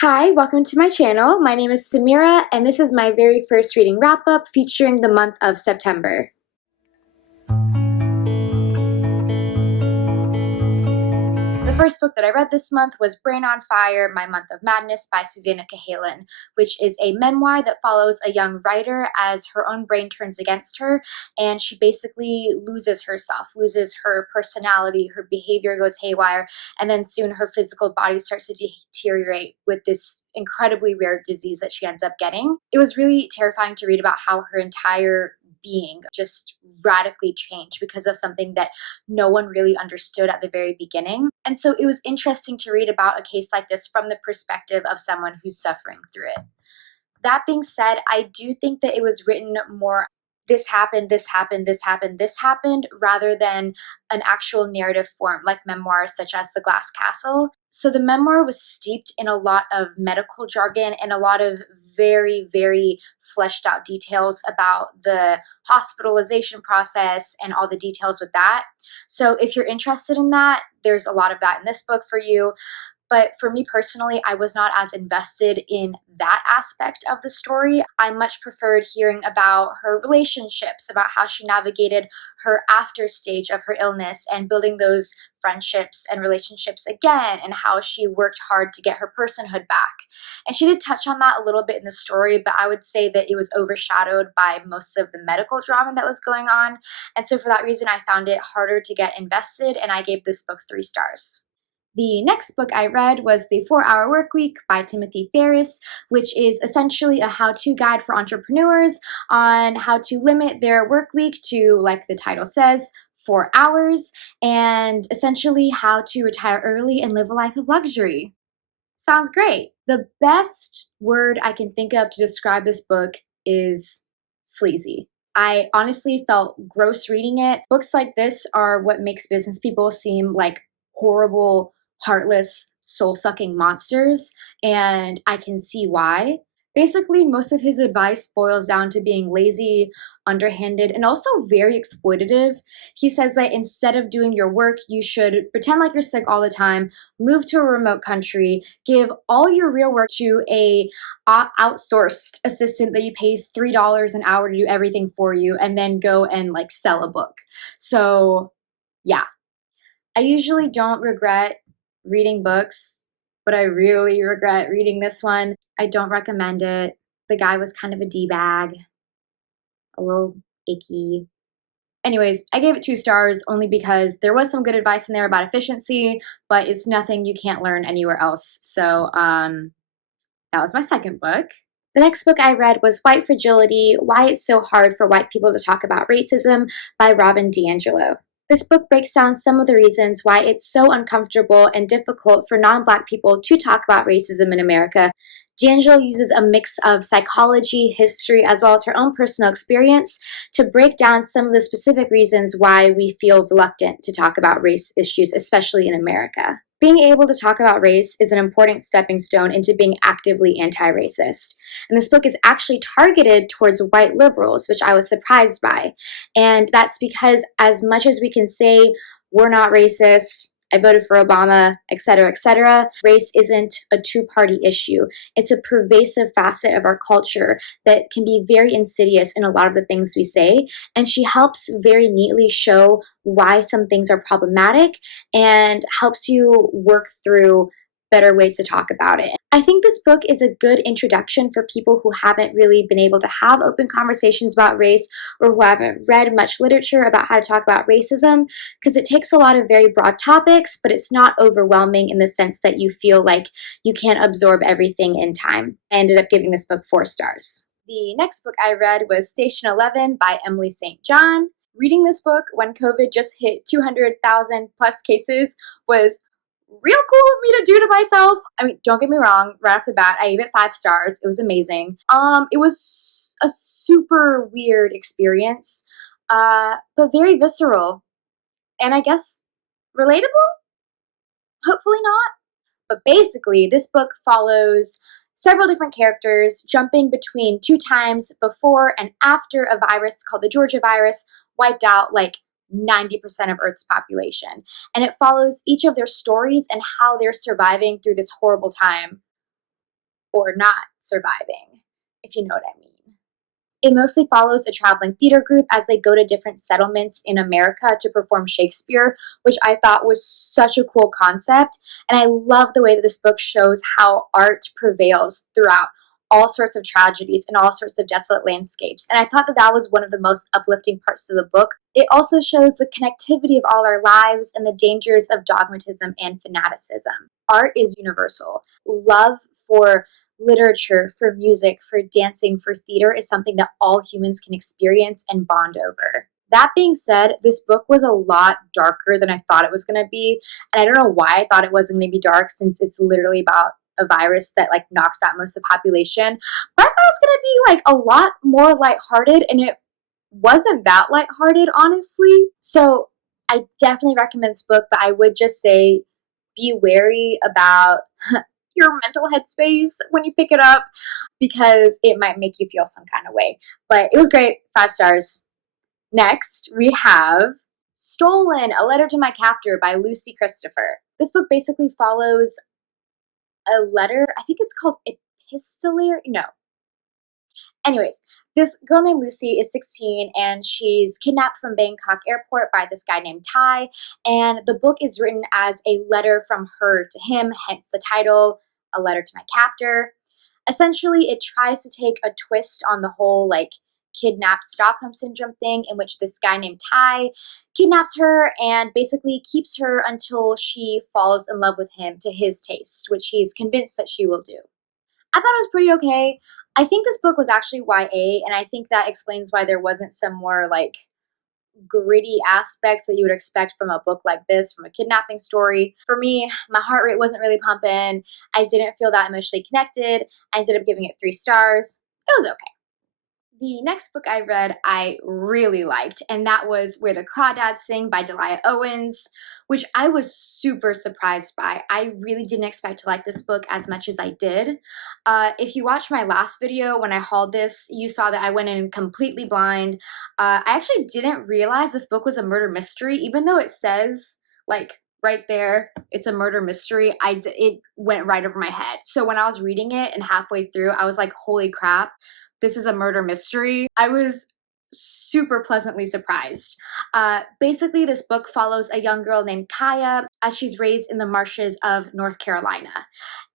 Hi, welcome to my channel. My name is Samira, and this is my very first reading wrap-up featuring the month of September. The first book that I read this month was Brain on Fire, My Month of Madness by Susanna Cahalan, which is a memoir that follows a young writer as her own brain turns against her, and she basically loses herself, loses her personality, her behavior goes haywire, and then soon her physical body starts to deteriorate with this incredibly rare disease that she ends up getting. It was really terrifying to read about how her entire being just radically changed because of something that no one really understood at the very beginning. And so it was interesting to read about a case like this from the perspective of someone who's suffering through it. That being said, I do think that it was written more this happened, this happened, this happened, this happened, rather than an actual narrative form like memoirs such as The Glass Castle. So the memoir was steeped in a lot of medical jargon and a lot of very, very fleshed out details about the hospitalization process and all the details with that. So if you're interested in that, there's a lot of that in this book for you. But for me personally, I was not as invested in that aspect of the story. I much preferred hearing about her relationships, about how she navigated her after stage of her illness and building those friendships and relationships again, and how she worked hard to get her personhood back. And she did touch on that a little bit in the story, but I would say that it was overshadowed by most of the medical drama that was going on. And so for that reason, I found it harder to get invested, and I gave this book 3 stars. The next book I read was The 4-Hour Workweek by Timothy Ferriss, which is essentially a how-to guide for entrepreneurs on how to limit their work week to, like the title says, 4 hours, and essentially how to retire early and live a life of luxury. Sounds great. The best word I can think of to describe this book is sleazy. I honestly felt gross reading it. Books like this are what makes business people seem like horrible, heartless, soul-sucking monsters, and I can see why. Basically, most of his advice boils down to being lazy, underhanded, and also very exploitative. He says that instead of doing your work, you should pretend like you're sick all the time, move to a remote country, give all your real work to a outsourced assistant that you pay $3 an hour to do everything for you, and then go and like sell a book. So yeah, I usually don't regret reading books, but I really regret reading this one. I don't recommend it. The guy was kind of a D-bag, a little icky. Anyways, I gave it 2 stars only because there was some good advice in there about efficiency, but it's nothing you can't learn anywhere else. So that was my second book. The next book I read was White Fragility, Why It's So Hard for White People to Talk About Racism by Robin DiAngelo. This book breaks down some of the reasons why it's so uncomfortable and difficult for non-Black people to talk about racism in America. DiAngelo uses a mix of psychology, history, as well as her own personal experience to break down some of the specific reasons why we feel reluctant to talk about race issues, especially in America. Being able to talk about race is an important stepping stone into being actively anti-racist. And this book is actually targeted towards white liberals, which I was surprised by. And that's because as much as we can say we're not racist, I voted for Obama, etc., race isn't a two-party issue. It's a pervasive facet of our culture that can be very insidious in a lot of the things we say. And she helps very neatly show why some things are problematic and helps you work through better ways to talk about it. I think this book is a good introduction for people who haven't really been able to have open conversations about race or who haven't read much literature about how to talk about racism, because it takes a lot of very broad topics, but it's not overwhelming in the sense that you feel like you can't absorb everything in time. I ended up giving this book 4 stars. The next book I read was Station 11 by Emily St. John. Reading this book when COVID just hit 200,000 plus cases was real cool of me to do to myself. I mean, don't get me wrong, right off the bat, I gave it 5 stars. It was amazing. It was a super weird experience, but very visceral. And I guess relatable? Hopefully not. But basically, this book follows several different characters jumping between 2 times before and after a virus called the Georgia virus wiped out like 90% of Earth's population. And it follows each of their stories and how they're surviving through this horrible time. for not surviving, if you know what I mean. It mostly follows a traveling theater group as they go to different settlements in America to perform Shakespeare, which I thought was such a cool concept. And I love the way that this book shows how art prevails throughout all sorts of tragedies and all sorts of desolate landscapes. And I thought that that was one of the most uplifting parts of the book. It also shows the connectivity of all our lives and the dangers of dogmatism and fanaticism. Art is universal. Love for literature, for music, for dancing, for theater is something that all humans can experience and bond over. That being said, this book was a lot darker than I thought it was going to be. And I don't know why I thought it wasn't going to be dark, since it's literally about a virus that like knocks out most of the population. But I thought it was going to be like a lot more lighthearted, and it wasn't that lighthearted, honestly. So I definitely recommend this book, but I would just say be wary about your mental headspace when you pick it up, because it might make you feel some kind of way. But it was great. 5 stars. Next, we have Stolen, A Letter to My Captor by Lucy Christopher. This book basically follows a letter. I think it's called epistolary. No. Anyways, this girl named Lucy is 16 and she's kidnapped from Bangkok airport by this guy named Tai. And the book is written as a letter from her to him, hence the title, A Letter to My Captor. Essentially, it tries to take a twist on the whole like kidnapped Stockholm syndrome thing, in which this guy named Tai kidnaps her and basically keeps her until she falls in love with him to his taste, which he's convinced that she will do. I thought it was pretty okay. I think this book was actually YA, and I think that explains why there wasn't some more like gritty aspects that you would expect from a book like this, from a kidnapping story. For me, my heart rate wasn't really pumping. I didn't feel that emotionally connected. I ended up giving it 3 stars. It was okay. The next book I read I really liked, and that was Where the Crawdads Sing by Delia Owens, which I was super surprised by. I really didn't expect to like this book as much as I did. If you watched my last video when I hauled this, you saw that I went in completely blind. I actually didn't realize this book was a murder mystery, even though it says, like, right there, it's a murder mystery. It went right over my head. So when I was reading it and halfway through, I was like, holy crap, this is a murder mystery. I was super pleasantly surprised. Basically, this book follows a young girl named Kaya as she's raised in the marshes of North Carolina.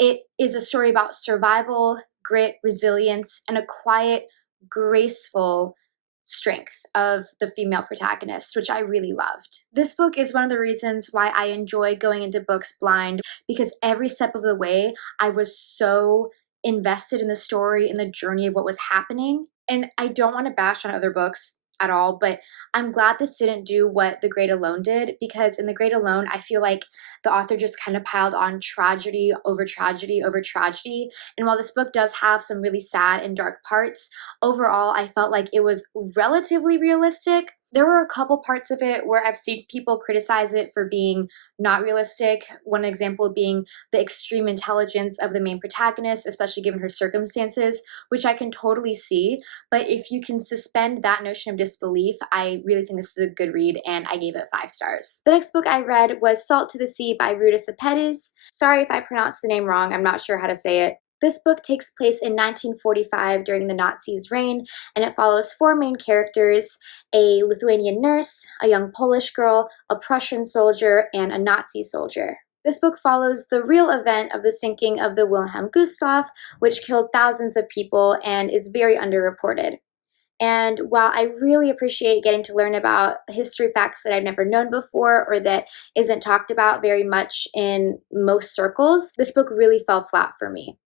It is a story about survival, grit, resilience, and a quiet, graceful strength of the female protagonist, which I really loved. This book is one of the reasons why I enjoy going into books blind, because every step of the way I was so invested in the story and the journey of what was happening. And I don't want to bash on other books at all, but I'm glad this didn't do what The Great Alone did, because in The Great Alone, I feel like the author just kind of piled on tragedy over tragedy over tragedy. And while this book does have some really sad and dark parts, overall, I felt like it was relatively realistic. There were a couple parts of it where I've seen people criticize it for being not realistic. One example being the extreme intelligence of the main protagonist, especially given her circumstances, which I can totally see. But if you can suspend that notion of disbelief, I really think this is a good read, and I gave it 5 stars. The next book I read was Salt to the Sea by Ruta Sepetys. Sorry if I pronounced the name wrong, I'm not sure how to say it. This book takes place in 1945 during the Nazis' reign, and it follows 4 main characters: a Lithuanian nurse, a young Polish girl, a Prussian soldier, and a Nazi soldier. This book follows the real event of the sinking of the Wilhelm Gustloff, which killed thousands of people and is very underreported. And while I really appreciate getting to learn about history facts that I've never known before or that isn't talked about very much in most circles, this book really fell flat for me.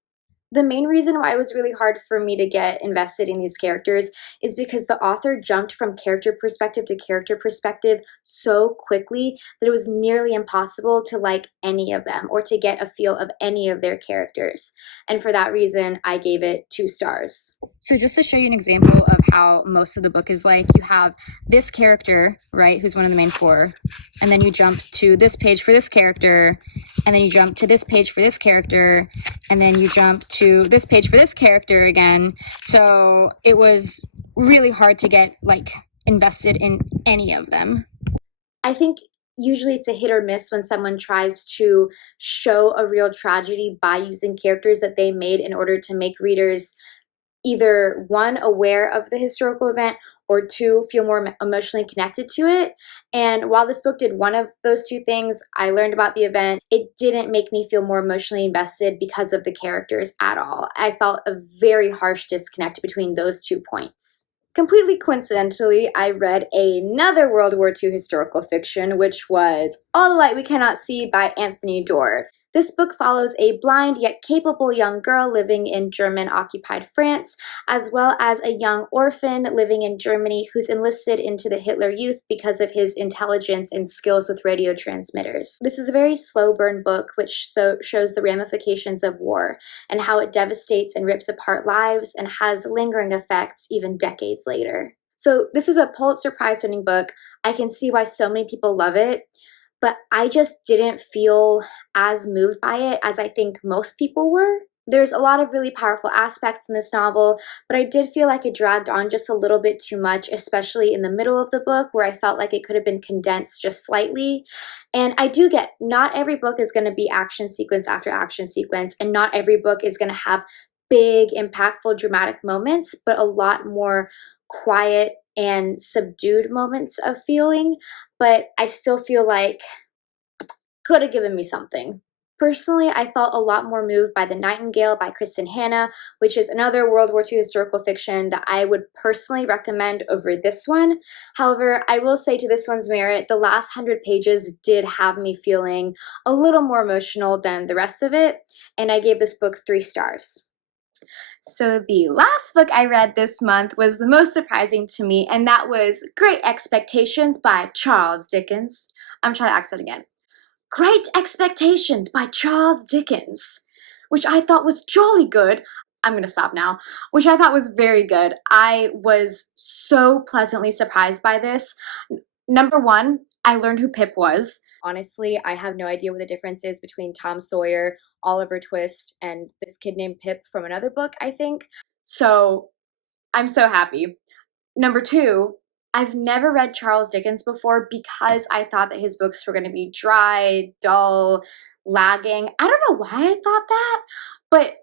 The main reason why it was really hard for me to get invested in these characters is because the author jumped from character perspective to character perspective so quickly that it was nearly impossible to like any of them or to get a feel of any of their characters. And for that reason, I gave it 2 stars. So just to show you an example of how most of the book is like, you have this character, right, who's one of the main 4, and then you jump to this page for this character, and then you jump to this page for this character, and then you jump to this page for this character again. So it was really hard to get like invested in any of them. I think usually it's a hit or miss when someone tries to show a real tragedy by using characters that they made in order to make readers either one, aware of the historical event, or two, feel more emotionally connected to it. And while this book did one of those two things, I learned about the event, it didn't make me feel more emotionally invested because of the characters at all. I felt a very harsh disconnect between those 2 points. Completely coincidentally, I read another World War II historical fiction, which was All the Light We Cannot See by Anthony Doerr. This book follows a blind yet capable young girl living in German-occupied France, as well as a young orphan living in Germany who's enlisted into the Hitler Youth because of his intelligence and skills with radio transmitters. This is a very slow burn book which shows the ramifications of war and how it devastates and rips apart lives and has lingering effects even decades later. So this is a Pulitzer Prize winning book. I can see why so many people love it, but I just didn't feel as moved by it as I think most people were. There's a lot of really powerful aspects in this novel, but I did feel like it dragged on just a little bit too much, especially in the middle of the book where I felt like it could have been condensed just slightly. And I do get not every book is going to be action sequence after action sequence, and not every book is going to have big, impactful, dramatic moments, but a lot more quiet and subdued moments of feeling. But I still feel like could have given me something. Personally, I felt a lot more moved by The Nightingale by Kristen Hanna, which is another World War II historical fiction that I would personally recommend over this one. However, I will say to this one's merit, the last 100 pages did have me feeling a little more emotional than the rest of it, and I gave this book 3 stars. So the last book I read this month was the most surprising to me, and that was Great Expectations by Charles Dickens. I'm trying to accent again. Great Expectations by Charles Dickens, which I thought was jolly good. I'm going to stop now. Which I thought was very good. I was so pleasantly surprised by this. Number one, I learned who Pip was. Honestly, I have no idea what the difference is between Tom Sawyer, Oliver Twist, and this kid named Pip from another book, I think. So I'm so happy. Number two, I've never read Charles Dickens before because I thought that his books were going to be dry, dull, lagging. I don't know why I thought that, but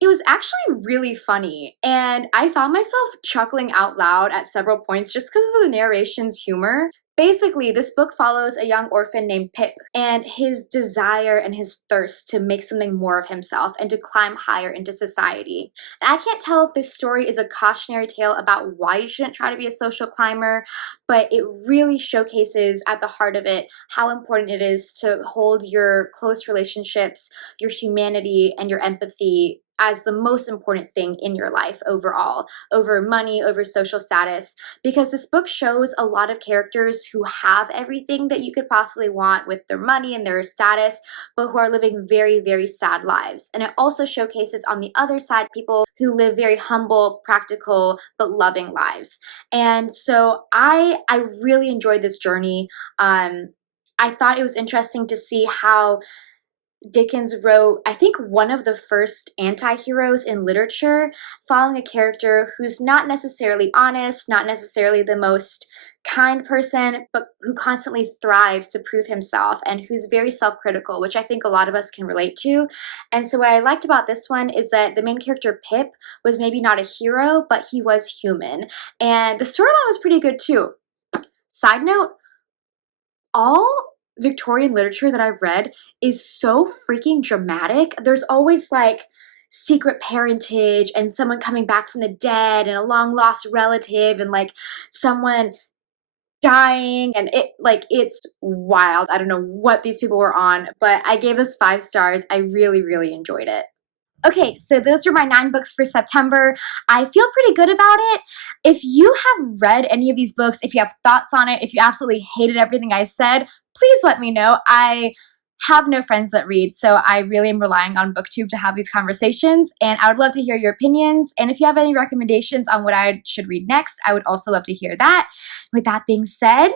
it was actually really funny. And I found myself chuckling out loud at several points just because of the narration's humor. Basically, this book follows a young orphan named Pip and his desire and his thirst to make something more of himself and to climb higher into society. And I can't tell if this story is a cautionary tale about why you shouldn't try to be a social climber, but it really showcases at the heart of it how important it is to hold your close relationships, your humanity, and your empathy as the most important thing in your life overall, over money, over social status, because this book shows a lot of characters who have everything that you could possibly want with their money and their status, but who are living very, very sad lives. And it also showcases on the other side people who live very humble, practical, but loving lives. And so I really enjoyed this journey. I thought it was interesting to see how Dickens wrote, I think, one of the first anti-heroes in literature, following a character who's not necessarily honest, not necessarily the most kind person, but who constantly thrives to prove himself and who's very self-critical, which I think a lot of us can relate to. And so what I liked about this one is that the main character, Pip, was maybe not a hero, but he was human. And the storyline was pretty good too. Side note, all Victorian literature that I've read is so freaking dramatic. There's always like secret parentage and someone coming back from the dead and a long lost relative and like someone dying, and it's wild. I don't know what these people were on, but I gave this 5 stars. I really, really enjoyed it. Okay, so those are my 9 books for September. I feel pretty good about it. If you have read any of these books, if you have thoughts on it, if you absolutely hated everything I said, please let me know. I have no friends that read, so I really am relying on BookTube to have these conversations, and I would love to hear your opinions. And if you have any recommendations on what I should read next, I would also love to hear that. With that being said,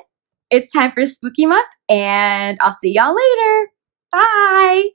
it's time for Spooky Month, and I'll see y'all later. Bye!